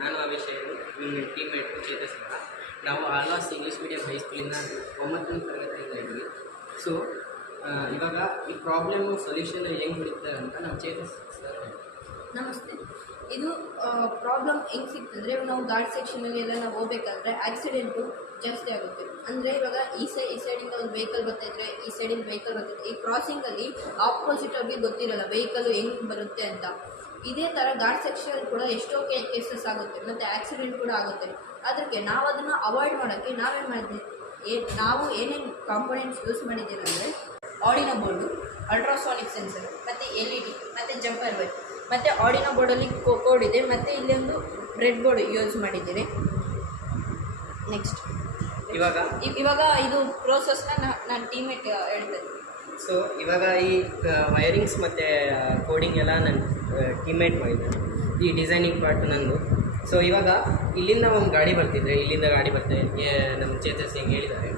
ನಾನು ಅಭಿಷೇಕ್, ನಿಮ್ಮ ಟೀಮ್ಮೇಟ್ ಚೇತಸ್ ಅಂತ. ನಾವು ಆಲ್ಮೋಸ್ಟ್ ಇಂಗ್ಲೀಷ್ ಮೀಡಿಯಂ ಹೈಸ್ಕೂಲಿಂದ 9ನೇ ತರಗತಿಯಿಂದ ಇದ್ವಿ. ಸೊ ಇವಾಗ ಈ ಪ್ರಾಬ್ಲಮ್ಮು ಸೊಲ್ಯೂಷನ್ ಹೆಂಗೆ ಹುಡುಕ್ತಾರೆ ಅಂತ ನಮ್ಮ ಚೇತಸ್ ಸರ್. ನಮಸ್ತೆ. ಇದು ಪ್ರಾಬ್ಲಮ್ ಹೆಂಗೆ ಸಿಗ್ತಂದರೆ, ನಾವು ಗಾರ್ಡ್ ಸೆಕ್ಷನಲ್ಲಿ ಎಲ್ಲ ನಾವು ಹೋಗ್ಬೇಕಾದ್ರೆ ಆಕ್ಸಿಡೆಂಟು ಜಾಸ್ತಿ ಆಗುತ್ತೆ. ಅಂದರೆ ಇವಾಗ ಈ ಸೈಡಿಂದ ಒಂದು ವೆಹಿಕಲ್ ಬರ್ತಾಯಿದ್ರೆ, ಈ ಸೈಡಿಂದ ವೆಹಿಕಲ್ ಬರ್ತಾಯಿದ್ರೆ, ಈ ಕ್ರಾಸಿಂಗಲ್ಲಿ ಆಪೋಸಿಟ್ ಅವ್ರಿಗೆ ಗೊತ್ತಿರಲ್ಲ ವೆಹಿಕಲ್ ಹೆಂಗೆ ಬರುತ್ತೆ ಅಂತ. ಇದೇ ಥರ ಗಾರ್ಡ್ ಸೆಕ್ಷನ್ ಕೂಡ ಎಷ್ಟೋ ಕೇಸಸ್ ಆಗುತ್ತೆ ಮತ್ತು ಆಕ್ಸಿಡೆಂಟ್ ಕೂಡ ಆಗುತ್ತೆ. ಅದಕ್ಕೆ ನಾವು ಅದನ್ನು ಅವಾಯ್ಡ್ ಮಾಡೋಕ್ಕೆ ನಾವೇನು ಮಾಡಿದ್ವಿ, ನಾವು ಏನೇನು ಕಾಂಪೊನೆಂಟ್ಸ್ ಯೂಸ್ ಮಾಡಿದ್ದೀವಿ ಅಂದರೆ ಆಡಿನೋ ಬೋರ್ಡು, ಅಲ್ಟ್ರಾಸಾನಿಕ್ ಸೆನ್ಸರ್ ಮತ್ತು LED ಮತ್ತು ಜಂಪರ್ ವೈರ್ ಮತ್ತು ಆಡಿನೋ ಬೋರ್ಡಲ್ಲಿ ಕೋಡ್ ಇದೆ ಮತ್ತು ಇಲ್ಲಿ ಒಂದು ಬ್ರೆಡ್ ಬೋರ್ಡ್ ಯೂಸ್ ಮಾಡಿದ್ದೀರಿ. ನೆಕ್ಸ್ಟ್ ಇವಾಗ ಇದು ಪ್ರೋಸೆಸ್ನ ನನ್ನ ಟೀಮೇಟ್ ಹೇಳ್ತೇನೆ. ಸೊ ಇವಾಗ ಈ ವೈರಿಂಗ್ಸ್ ಮತ್ತು ಕೋಡಿಂಗ್ ಎಲ್ಲ ನನ್ನ ಟೀಮ್ಮೇಟ್ ಮಾಡಿದ್ದಾರೆ. ಈ ಡಿಸೈನಿಂಗ್ ಪಾರ್ಟ್ ನಂದು. ಸೊ ಇವಾಗ ಇಲ್ಲಿಂದ ಒಂದು ಗಾಡಿ ಬರ್ತಿದ್ರೆ, ಇಲ್ಲಿಂದ ಗಾಡಿ ಬರ್ತದೆ, ನಮ್ಮ ಚೇತಸ್ ಹೆಂಗೆ ಹೇಳಿದ್ದಾರೆ.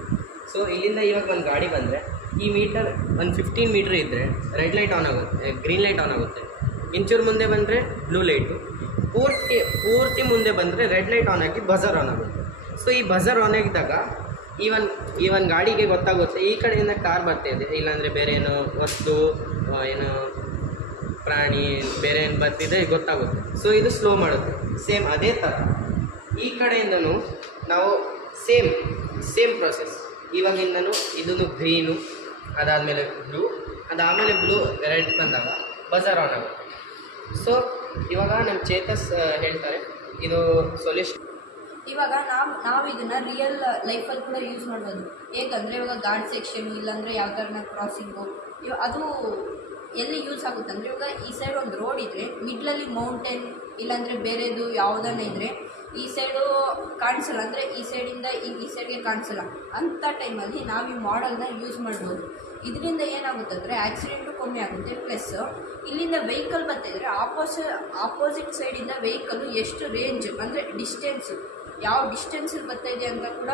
ಸೊ ಇಲ್ಲಿಂದ ಇವಾಗ ಒಂದು ಗಾಡಿ ಬಂದರೆ ಈ ಮೀಟರ್ ಒಂದು 15 ಮೀಟ್ರ್ ಇದ್ದರೆ ರೆಡ್ ಲೈಟ್ ಆನ್ ಆಗುತ್ತೆ, ಗ್ರೀನ್ ಲೈಟ್ ಆನ್ ಆಗುತ್ತೆ. ಇಂಚೂರು ಮುಂದೆ ಬಂದರೆ ಬ್ಲೂ ಲೈಟು, ಪೂರ್ತಿ ಮುಂದೆ ಬಂದರೆ ರೆಡ್ ಲೈಟ್ ಆನ್ ಆಗಿ ಬಜರ್ ಆನ್ ಆಗುತ್ತೆ. ಸೊ ಈ ಬಜರ್ ಆನ್ ಆಗಿದ್ದಾಗ ಈ ಒಂದು ಗಾಡಿಗೆ ಗೊತ್ತಾಗುತ್ತೆ ಈ ಕಡೆಯಿಂದ ಕಾರ್ ಬರ್ತಾಯಿದೆ, ಇಲ್ಲಾಂದರೆ ಬೇರೆ ಏನೋ ವಸ್ತು, ಏನೋ ಪ್ರಾಣಿ ಬೇರೆ ಏನು ಬರ್ತಿದೆ ಗೊತ್ತಾಗುತ್ತೆ. ಸೊ ಇದು ಸ್ಲೋ ಮಾಡುತ್ತೆ. ಸೇಮ್ ಅದೇ ಥರ ಈ ಕಡೆಯಿಂದನೂ ನಾವು ಸೇಮ್ ಪ್ರೊಸೆಸ್. ಇವಾಗಿಂದನೂ ಇದನ್ನು ಗ್ರೀನು, ಅದಾದಮೇಲೆ ಬ್ಲೂ, ಅದಾದಮೇಲೆ ರೆಡ್ ಬಂದಾಗ ಬಜರ್ ಆನ್ ಆಗುತ್ತೆ. ಸೊ ಇವಾಗ ನಮ್ಮ ಚೇತಸ್ ಹೇಳ್ತಾರೆ ಇದು ಸೊಲ್ಯೂಷನ್. ಇವಾಗ ನಾವು ಇದನ್ನು ರಿಯಲ್ ಲೈಫಲ್ಲಿ ಕೂಡ ಯೂಸ್ ಮಾಡ್ಬೋದು. ಏಕೆಂದರೆ ಇವಾಗ ಗಾರ್ಡ್ ಸೆಕ್ಷನು, ಇಲ್ಲಾಂದರೆ ಯಾವ ಥರನ ಕ್ರಾಸಿಂಗು, ಅದು ಎಲ್ಲಿ ಯೂಸ್ ಆಗುತ್ತೆ ಅಂದರೆ, ಇವಾಗ ಈ ಸೈಡ್ ಒಂದು ರೋಡ್ ಇದ್ದರೆ ಮಿಡ್ಲಲ್ಲಿ ಮೌಂಟೇನ್ ಇಲ್ಲಾಂದರೆ ಬೇರೆದು ಯಾವುದನ್ನ ಇದ್ದರೆ ಈ ಸೈಡು ಕಾಣಿಸಲ್ಲ, ಅಂದರೆ ಈ ಸೈಡಿಂದ ಈ ಸೈಡ್ಗೆ ಕಾಣಿಸಲ್ಲ. ಅಂಥ ಟೈಮಲ್ಲಿ ನಾವು ಈ ಮಾಡಲ್ನ ಯೂಸ್ ಮಾಡ್ಬೋದು. ಇದರಿಂದ ಏನಾಗುತ್ತೆ ಅಂದರೆ ಆಕ್ಸಿಡೆಂಟು ಕಮ್ಮಿ ಆಗುತ್ತೆ. ಪ್ಲಸ್ ಇಲ್ಲಿಂದ ವೆಹಿಕಲ್ ಬರ್ತಾಯಿದ್ರೆ ಆಪೋಸಿಟ್ ಸೈಡಿಂದ ವೆಹಿಕಲ್ಲು ಎಷ್ಟು ರೇಂಜ್ ಅಂದರೆ ಡಿಸ್ಟೆನ್ಸು, ಯಾವ ಡಿಸ್ಟೆನ್ಸಲ್ಲಿ ಬರ್ತಾಯಿದೆ ಅಂತ ಕೂಡ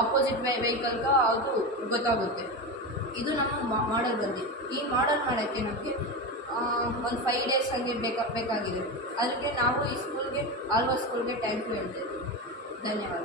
ಆಪೋಸಿಟ್ ವೆಹಿಕಲ್ಗೆ ಅದು ಗೊತ್ತಾಗುತ್ತೆ. ಇದು ನಮ್ಮ ಮಾಡಲ್ ಬಂದು. ಈ ಮಾಡಲ್ ಮಾಡೋಕ್ಕೆ ನಮಗೆ ಒಂದು 5 days ಹಾಗೆ ಬೇಕಾಗಿದೆ. ಅದಕ್ಕೆ ನಾವು ಈ ಸ್ಕೂಲ್ಗೆ ಆಲ್ವಾ ಸ್ಕೂಲ್ಗೆ ಥ್ಯಾಂಕ್ ಯು ಹೇಳ್ತೇವೆ. ಧನ್ಯವಾದ.